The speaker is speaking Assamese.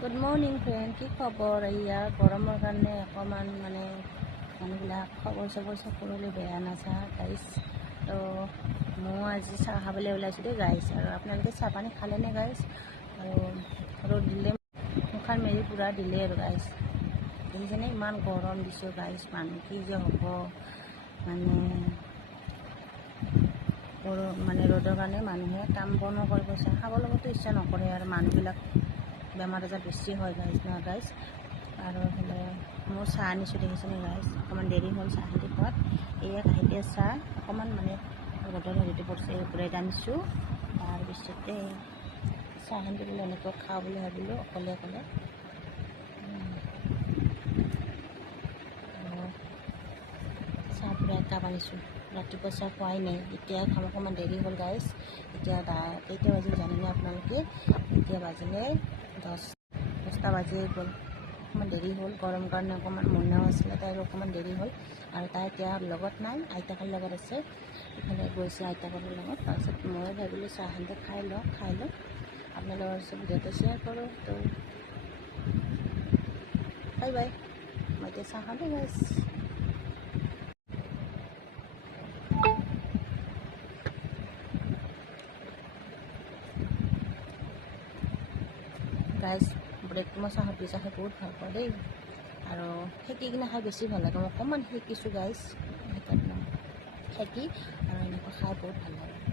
গুড মৰ্ণিং ফ্ৰেণ্ড, কি খবৰ? এয়া গৰমৰ কাৰণে অকণমান মানে মানুহবিলাক খবৰ চবৰ সকলোলৈ বেয়া নাযায় গাইছ। তো মই আজি চাহ খাবলৈ ওলাইছোঁ দেই গাইছ। আৰু আপোনালোকে চাহ পানী খালেনে গাইছ? আৰু ৰ'দ দিলে মুখান মেলি পূৰা দিলে আৰু গাইছ। দেখিছেনে ইমান গৰম দিছোঁ গাইছ, মানুহ কি যে হ'ব মানে ৰ'দৰ কাৰণে মানুহে কাম বনো কৰিব ইচ্ছা, খাব লগতো ইচ্ছা নকৰে আৰু মানুহবিলাক বেমাৰ আজাৰ বেছি হয় গাইছ ন গাইছ। আৰু এইফালে মোৰ চাহ আনিছোঁ দেখিছেনে গাইছ, অকণমান দেৰি হ'ল চাহখিনি খোৱাত। এয়া কাঁহীতে চাহ অকণমান মানে ৰ'দৰ হেৰিটো পৰিছে, ব্ৰেড আনিছোঁ। তাৰপিছতে চাহখিনি বোলে এনেকৈ খাওঁ বুলি ভাবিলোঁ অকলে অকলে। চাহ পূৰা একাপ আনিছোঁ, ৰাতিপুৱা চাহ খোৱাই নাই, এতিয়া খাম। অকণমান দেৰি হ'ল গাইছ। এতিয়া কেইটা বাজিল জানেনে আপোনালোকে? এতিয়া বাজিলে 10টা বাজিয়ে গ'ল। অকণমান দেৰি হ'ল, গৰম কাৰণে অকণমান মনাও আছিলে, তাইৰ অকণমান দেৰি হ'ল। আৰু তাই এতিয়া লগত নাই, আইতাকৰ লগত আছে, ইফালে গৈছে আইতাকৰ লগত। তাৰপিছত ময়ো ভাবিলোঁ চাহখিনি খাই লওঁ আপোনালোকৰ ওচৰত ভিডিঅ'টো শ্বেয়াৰ কৰোঁ। তো বাই বাই, মই এতিয়া চাহ খাওঁ দেই গাইছ। গাইছ ব্ৰেডটো মই চাহত দি খাই বহুত ভাল পাওঁ দেই। আৰু সেকি কিনে খাই বেছি ভাল লাগে। মই অকণমান সেকিছোঁ গাইছ, সেকি আৰু এনেকৈ খাই বহুত ভাল লাগে।